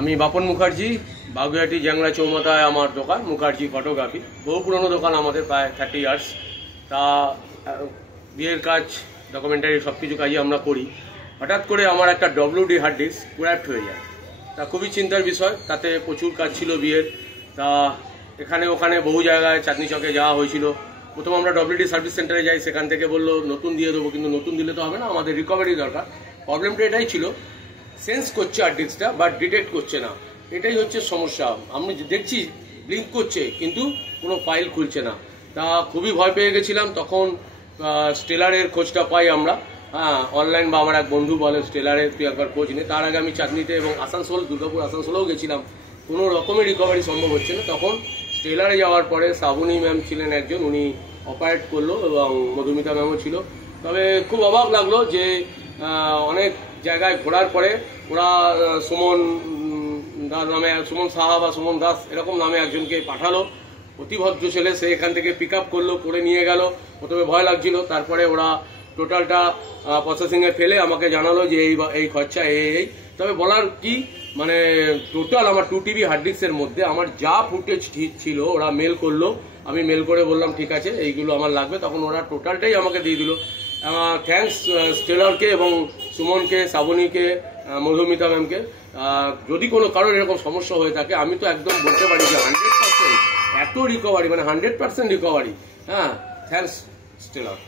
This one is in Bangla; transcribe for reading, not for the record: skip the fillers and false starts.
আমি বাপন মুখার্জি, বাগুইহাটি জ্যাংরা চৌমাথায় আমার দোকান মুখার্জি ফটোগ্রাফি। বহু পুরনো দোকান আমাদের, প্রায় 30 ইয়ার্স। তা বিয়ের কাজ, ডকুমেন্টারি সব কিছু কাজই আমরা করি। হঠাৎ করে আমার একটা WD হার্ড ডিস্ক ক্র্যাপ্ট হয়ে যায়। তা খুবই চিন্তার বিষয়, তাতে প্রচুর কাজ ছিল বিয়ের। তা এখানে ওখানে বহু জায়গায় চাঁদনি চকে যাওয়া হয়েছিল। প্রথম আমরা WD সার্ভিস সেন্টারে যাই, সেখান থেকে বললো নতুন দিয়ে দেবো, কিন্তু নতুন দিলে তো হবে না, আমাদের রিকভারি দরকার। প্রবলেমটা এটাই ছিল, সেন্স করছে হার্ড ডিস্কটা বাট ডিটেক্ট করছে না, এটাই হচ্ছে সমস্যা। আমি দেখছি ব্লিঙ্ক করছে কিন্তু কোনো ফাইল খুলছে না। তা খুবই ভয় পেয়ে গেছিলাম। তখন স্টেলারের খোঁজটা পাই আমরা, অনলাইন, বা আমার এক বন্ধু বলে স্টেলারের তুই একবার খোঁজ নে। তার আগে আমি চাঁদনিতে এবং আসানসোল, দুর্গাপুর আসানসোলেও গেছিলাম, কোনো রকমের রিকভারি সম্ভব হচ্ছে না। তখন স্টেলারে যাওয়ার পরে শ্রাবণী ম্যাম ছিলেন একজন, উনি অপারেট করলো, এবং মধুমিতা ম্যামও ছিল। তবে খুব অবাক লাগলো যে অনেক জায়গায় ঘোরার পরে ওরা সুমন দাস নামে, সুমন সাহা বা সুমন দাস এরকম নামে একজনকে পাঠালো, অতি ভদ্র ছেলে। সে এখান থেকে পিক আপ করলো, করে নিয়ে গেল। প্রথমে ভয় লাগছিল, তারপরে ওরা টোটালটা প্রসেসিংয়ে ফেলে আমাকে জানালো যে এই খরচা এই। তবে বলার কি, মানে টোটাল আমার 2 TB হার্ড ডিস্কের মধ্যে আমার যা ফুটেজ ছিল ওরা মেল করলো। আমি মেল করে বললাম ঠিক আছে এইগুলো আমার লাগবে, তখন ওরা টোটালটাই আমাকে দিয়ে দিল। থ্যাঙ্কস স্টেলারকে এবং সুমনকে, শ্রাবণীকে, মধুমিতা ম্যামকে। যদি কোনো কারণ এরকম সমস্যা হয়ে থাকে, আমি তো একদম বলতে পারি যে 100% এত রিকভারি, মানে 100% রিকভারি। Thanks stellar.